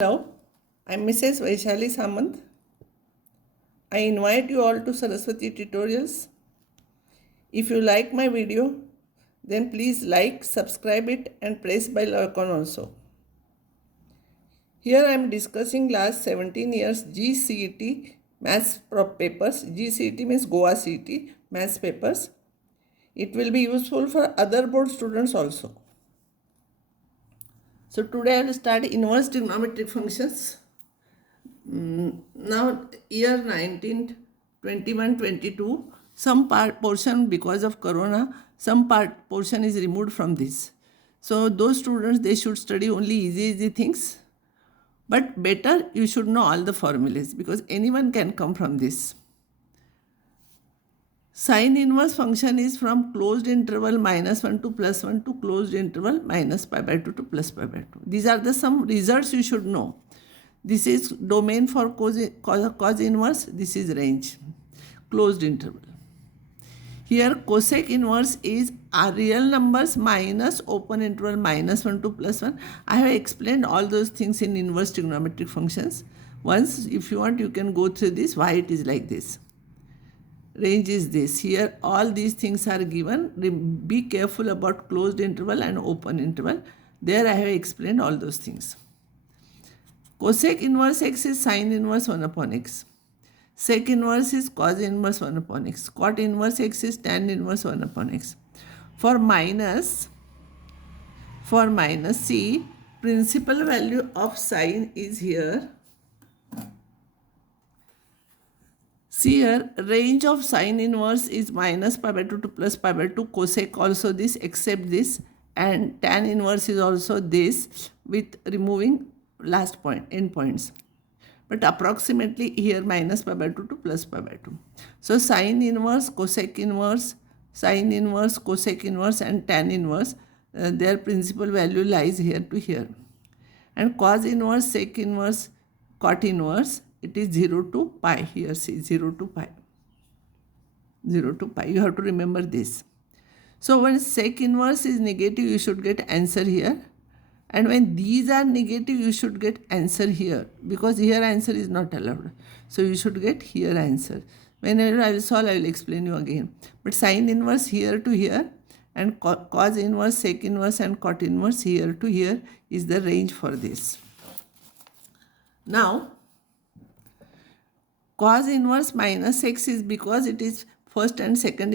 Hello, I'm Mrs. Vaishali Samant. I invite you all to Saraswati tutorials. If you like my video, then please like, subscribe it and press bell icon also. Here I am discussing last 17 years GCET maths papers. GCET means Goa CET maths papers. It will be useful for other board students also. So today I will start inverse trigonometric functions. Now year 1921-22, some portion because of corona, some portion is removed from this. So those students, they should study only easy things, but better you should know all the formulas because anyone can come from this. Sine inverse function is from closed interval -1 to +1 to closed interval -π/2 to +π/2. These are the some results you should know. This is domain for cos inverse, this is range, closed interval. Here cosec inverse is our real numbers minus open interval -1 to +1. I have explained all those things in inverse trigonometric functions. Once, if you want, you can go through this, why it is like this. Range is this. Here all these things are given. Be careful about closed interval and open interval. There I have explained all those things. Cosec inverse x is sine inverse 1 upon x. Sec inverse is cos inverse 1 upon x. Cot inverse x is tan inverse 1 upon x. For minus, see, principal value of sine is here. See here, range of sine inverse is -π/2 to +π/2. Cosec also this, except this, and tan inverse is also this with removing last point, end points. But approximately here -π/2 to +π/2. So sine inverse, cosec inverse, sine inverse, cosec inverse and tan inverse, their principal value lies here to here. And cos inverse, sec inverse, cot inverse, it is 0 to pi. Here see 0 to pi. 0 to pi. You have to remember this. So when sec inverse is negative, you should get answer here. And when these are negative, you should get answer here, because here answer is not allowed. So you should get here answer. Whenever I will solve, I will explain you again. But sine inverse here to here and cos inverse, sec inverse and cot inverse here to here is the range for this. Now, cos inverse minus x is because it is first and second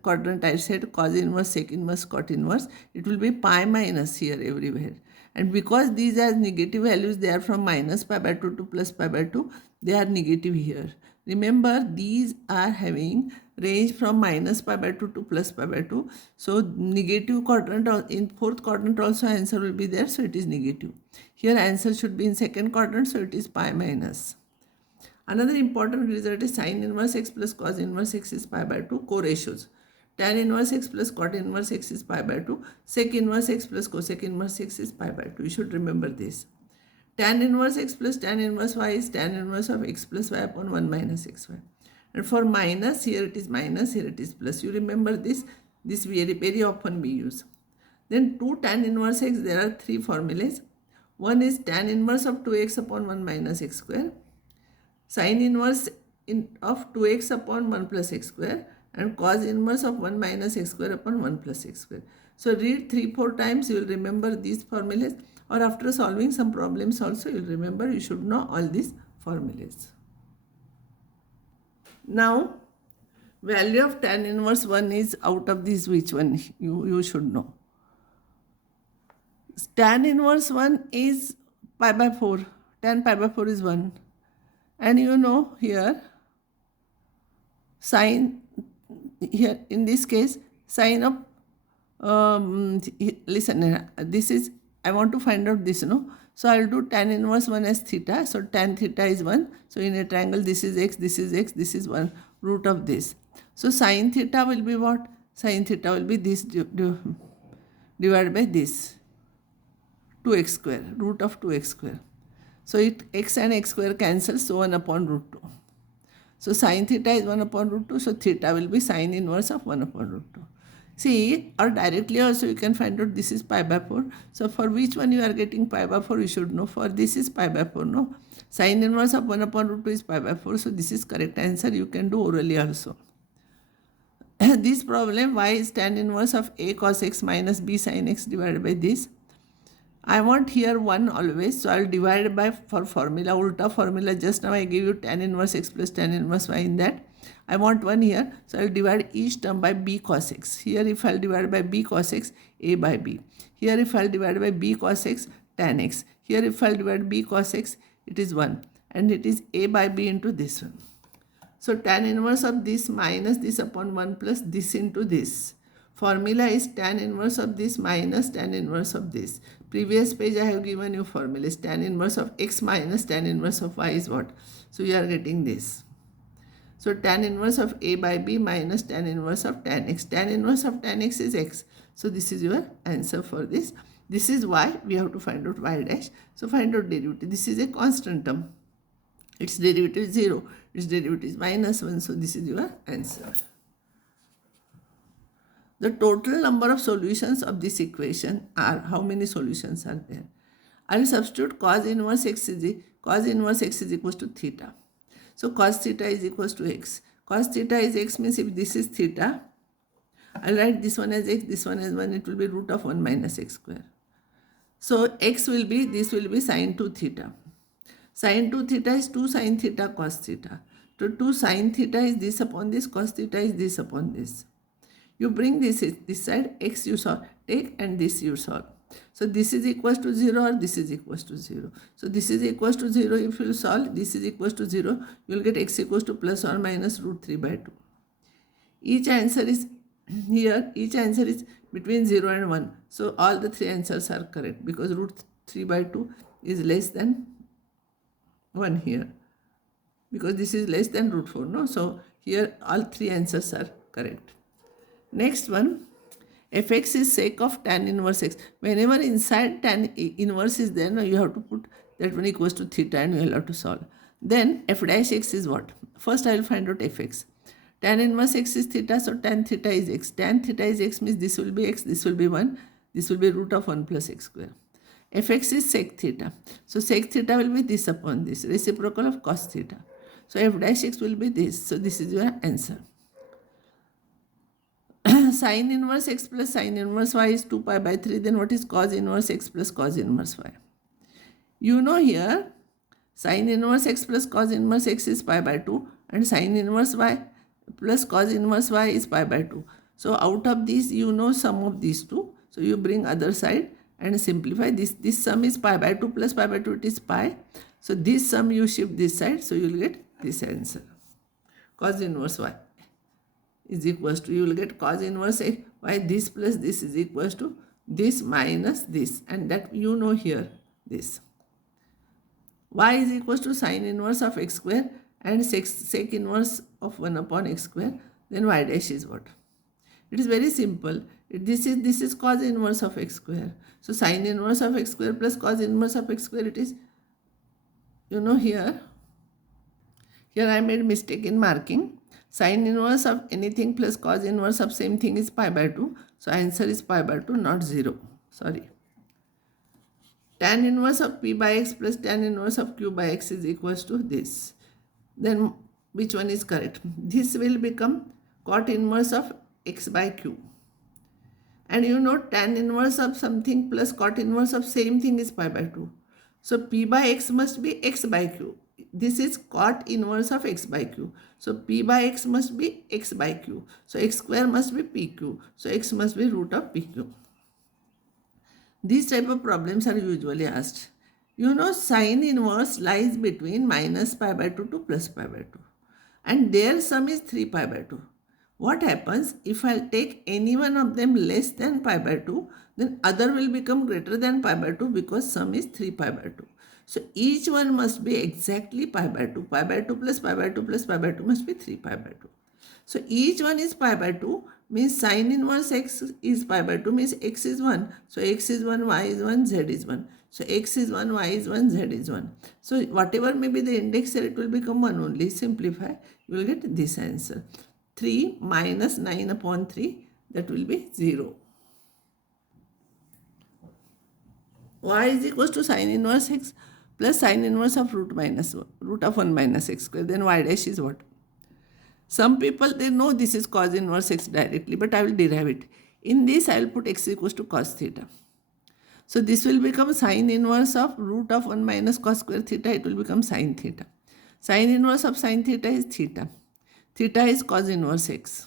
quadrant. I said cos inverse, sec inverse, cot inverse. It will be pi minus here everywhere. And because these are negative values, they are from -π/2 to +π/2. They are negative here. Remember, these are having range from -π/2 to +π/2. So negative quadrant, in fourth quadrant also answer will be there. So it is negative. Here answer should be in second quadrant. So it is pi minus. Another important result is sin inverse x plus cos inverse x is pi/2, co-ratios. Tan inverse x plus cot inverse x is pi/2. Sec inverse x plus cosec inverse x is pi/2. You should remember this. Tan inverse x plus tan inverse y is tan inverse of x plus y upon 1 minus xy. And for minus, here it is minus, here it is plus. You remember this. This very often we use. Then 2 tan inverse x, there are 3 formulas. One is tan inverse of 2x upon 1 minus x square. Sin inverse of 2x upon 1 plus x square, and cos inverse of 1 minus x square upon 1 plus x square. So read 3-4 times, you will remember these formulas, or after solving some problems also you will remember. You should know all these formulas. Now, value of tan inverse 1 is out of these, which one you should know. Tan inverse 1 is pi/4. Tan pi/4 is 1. And you know here, sine, here in this case, sine of, listen, this is, I want to find out this, no? So I will do tan inverse 1 as theta. So tan theta is 1. So in a triangle, this is x, this is x, this is 1, root of this. So sine theta will be what? Sine theta will be this divided by this, 2x square, root of 2x square. So x and x square cancels, so 1 upon root 2. So sin theta is 1 upon root 2. So theta will be sine inverse of 1 upon root 2. See, or directly also you can find out this is pi by 4. So for which one you are getting pi by 4, you should know. For this is pi by 4, no? Sine inverse of 1 upon root 2 is pi by 4. So this is correct answer. You can do orally also. This problem, y is tan inverse of a cos x minus b sin x divided by this. I want here 1 always, so I'll divide by for formula, ulta formula. Just now I gave you tan inverse x plus tan inverse y in that. I want 1 here, so I'll divide each term by b cos x. Here if I'll divide by b cos x, a by b. Here if I'll divide by b cos x, tan x. Here if I'll divide b cos x, it is 1. And it is a by b into this one. So tan inverse of this minus this upon 1 plus this into this. Formula is tan inverse of this minus tan inverse of this. Previous page I have given you formula is tan inverse of x minus tan inverse of y is what? So you are getting this. So tan inverse of a by b minus tan inverse of tan x. Tan inverse of tan x is x. So this is your answer for this. This is y. We have to find out y dash. So find out derivative. This is a constant term. Its derivative is 0. Its derivative is minus 1. So this is your answer. The total number of solutions of this equation are, how many solutions are there? I will substitute cos inverse x is equals to theta. So cos theta is equals to x. Cos theta is x means if this is theta, I will write this one as x, this one as 1, it will be root of 1 minus x square. So x will be, this will be sin 2 theta. Sin 2 theta is 2 sin theta cos theta. So 2 sin theta is this upon this, cos theta is this upon this. You bring this side, x you solve, take, and this you solve. So this is equals to 0 or this is equals to 0. So this is equals to 0. If you solve, this is equals to 0. You will get x equals to plus or minus root 3 by 2. Each answer is here, each answer is between 0 and 1. So all the 3 answers are correct because root 3 by 2 is less than 1 here. Because this is less than root 4, no? So here all 3 answers are correct. Next one, fx is sec of tan inverse x. Whenever inside tan inverse is there, now you have to put that one equals to theta and you will have to solve. Then f dash x is what? First I will find out fx. Tan inverse x is theta, so tan theta is x. Tan theta is x means this will be x, this will be 1, this will be root of 1 plus x square. Fx is sec theta. So sec theta will be this upon this, reciprocal of cos theta. So f dash x will be this. So this is your answer. Sin inverse x plus sin inverse y is 2 pi by 3. Then what is cos inverse x plus cos inverse y? You know here, sin inverse x plus cos inverse x is pi by 2 and sin inverse y plus cos inverse y is pi by 2. So out of these, you know sum of these two. So you bring other side and simplify this. This sum is pi by 2 plus pi by 2, it is pi. So this sum you shift this side, so you will get this answer. Cos inverse y is equals to, you will get cos inverse x, y this plus this is equals to this minus this, and that you know here this. Y is equals to sin inverse of x square and sec inverse of 1 upon x square. Then y dash is what? It is very simple. This is cos inverse of x square. So sin inverse of x square plus cos inverse of x square, it is, you know here I made mistake in marking. Sin inverse of anything plus cos inverse of same thing is pi by 2. So answer is pi by 2, not 0. Sorry. Tan inverse of p by x plus tan inverse of q by x is equals to this. Then which one is correct? This will become cot inverse of x by q. And you know tan inverse of something plus cot inverse of same thing is pi by 2. So p by x must be x by q. This is cot inverse of x by q. So p by x must be x by q. So x square must be pq. So x must be root of pq. These type of problems are usually asked. You know sin inverse lies between minus pi by 2 to plus pi by 2. And their sum is 3 pi by 2. What happens if I take any one of them less than pi by 2, then other will become greater than pi by 2 because sum is 3 pi by 2. So each one must be exactly pi by 2. Pi by 2 plus pi by 2 plus pi by 2 must be 3 pi by 2. So each one is pi by 2 means sin inverse x is pi by 2 means x is 1. So x is 1, y is 1, z is 1. So x is 1, y is 1, z is 1. So whatever may be the index here, it will become 1 only. Simplify, you will get this answer. 3 minus 9 upon 3, that will be 0. Y is equals to sine inverse x plus sine inverse of root of 1 minus x square. Then y dash is what? Some people, they know this is cos inverse x directly, but I will derive it. In this, I will put x equals to cos theta. So this will become sine inverse of root of 1 minus cos square theta. It will become sine theta. Sine inverse of sine theta is theta. Theta is cos inverse x.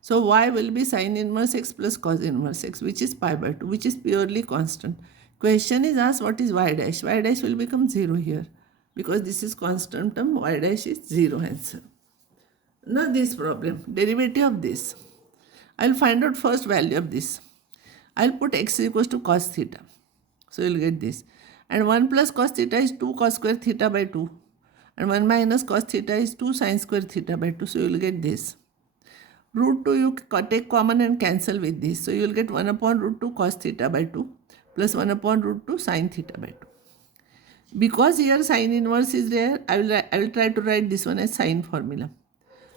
So y will be sine inverse x plus cos inverse x, which is pi by 2, which is purely constant. Question is asked, what is y dash? Y dash will become 0 here. Because this is constant term, y dash is 0 answer. Now this problem, derivative of this. I will find out first value of this. I will put x equals to cos theta. So you will get this. And 1 plus cos theta is 2 cos square theta by 2. And 1 minus cos theta is 2 sin square theta by 2. So you will get this. Root 2 you take common and cancel with this. So you will get 1 upon root 2 cos theta by 2 plus 1 upon root 2 sin theta by 2. Because here sin inverse is there, I will try to write this one as sin formula.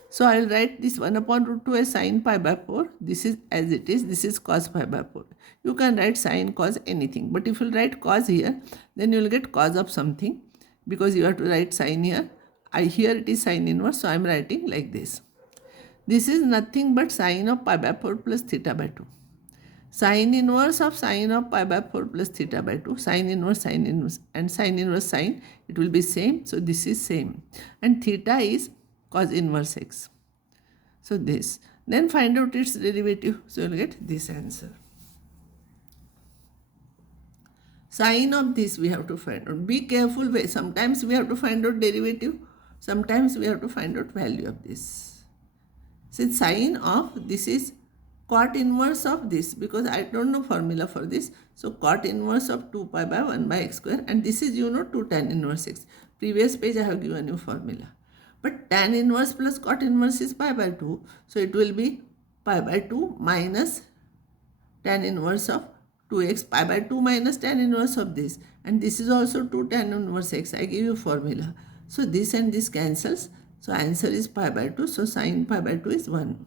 So I will write this 1 upon root 2 as sin pi by 4. This is as it is. This is cos pi by 4. You can write sin, cos, anything. But if you write cos here, then you will get cos of something. Because you have to write sin here. Here it is sin inverse. So I am writing like this. This is nothing but sin of pi by 4 plus theta by 2. Sin inverse of pi by 4 plus theta by 2. Sin inverse, and sin inverse sin. It will be same. So this is same. And theta is cos inverse x. So this. Then find out its derivative. So you will get this answer. Sin of this we have to find out. Be careful. Sometimes we have to find out derivative. Sometimes we have to find out value of this. Since sin of this is cot inverse of this, because I don't know formula for this. So cot inverse of 2 pi by 1 by x square. And this is 2 tan inverse x. Previous page I have given you formula. But tan inverse plus cot inverse is pi by 2. So it will be pi by 2 minus tan inverse of 2x. Pi by 2 minus tan inverse of this. And this is also 2 tan inverse x. I give you formula. So this and this cancels. So answer is pi by 2. So sin pi by 2 is 1.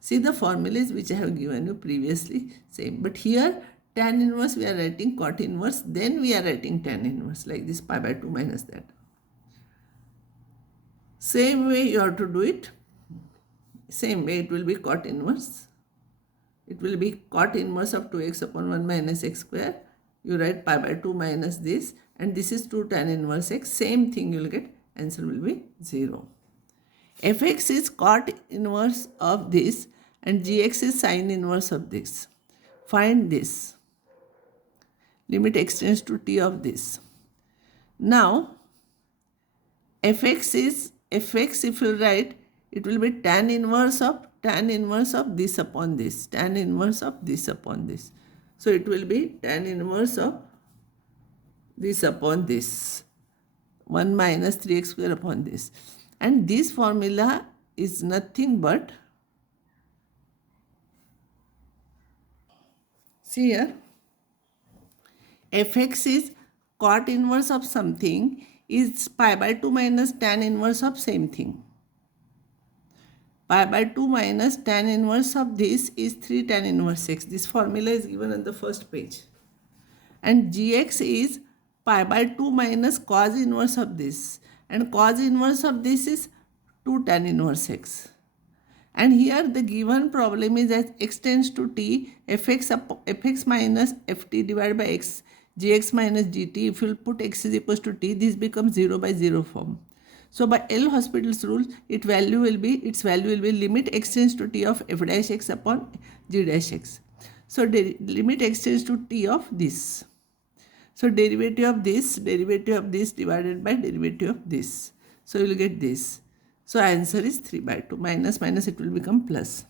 See the formulas which I have given you previously. Same. But here tan inverse we are writing cot inverse. Then we are writing tan inverse. Like this, pi by 2 minus that. Same way you have to do it. Same way it will be cot inverse. It will be cot inverse of 2x upon 1 minus x square. You write pi by 2 minus this. And this is 2 tan inverse x. Same thing you will get. Answer will be 0. Fx is cot inverse of this. And gx is sin inverse of this. Find this. Limit x tends to t of this. Now, fx, if you write, it will be tan inverse of this upon this. Tan inverse of this upon this. So it will be tan inverse of this upon this. 1 minus 3x square upon this. And this formula is nothing but, see here, fx is cot inverse of something is pi by 2 minus tan inverse of same thing. Pi by 2 minus tan inverse of this is 3 tan inverse x. This formula is given on the first page. And gx is pi by 2 minus cos inverse of this. And cos inverse of this is 2 tan inverse x. And here the given problem is as x tends to t, fx minus ft divided by x, gx minus gt. If you put x is equals to t, this becomes 0 by 0 form. So by L'Hospital's rule, its value will be limit x tends to t of f dash x upon g dash x. So limit x tends to t of this. So derivative of this divided by derivative of this. So you will get this. So answer is 3 by 2. Minus it will become plus.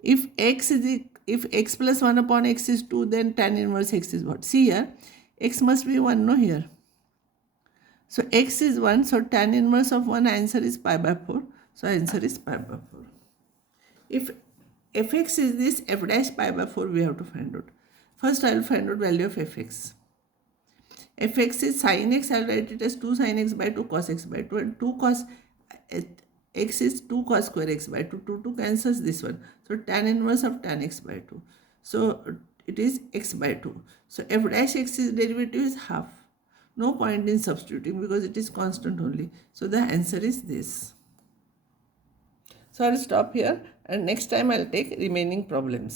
If x plus 1 upon x is 2, then tan inverse x is what? See here, x must be 1, no here. So x is 1, so tan inverse of 1, answer is pi by 4. So answer is pi by 4. If fx is this, f dash pi by 4 we have to find out. First I will find out value of fx. Fx is sin x, I will write it as 2 sin x by 2 cos x by 2, and 2 cos x is 2 cos square x by 2. 2 cancels this one. So tan inverse of tan x by 2. So it is x by 2. So f dash x's derivative is half. No point in substituting because it is constant only. So the answer is this. So I'll stop here and next time I'll take remaining problems.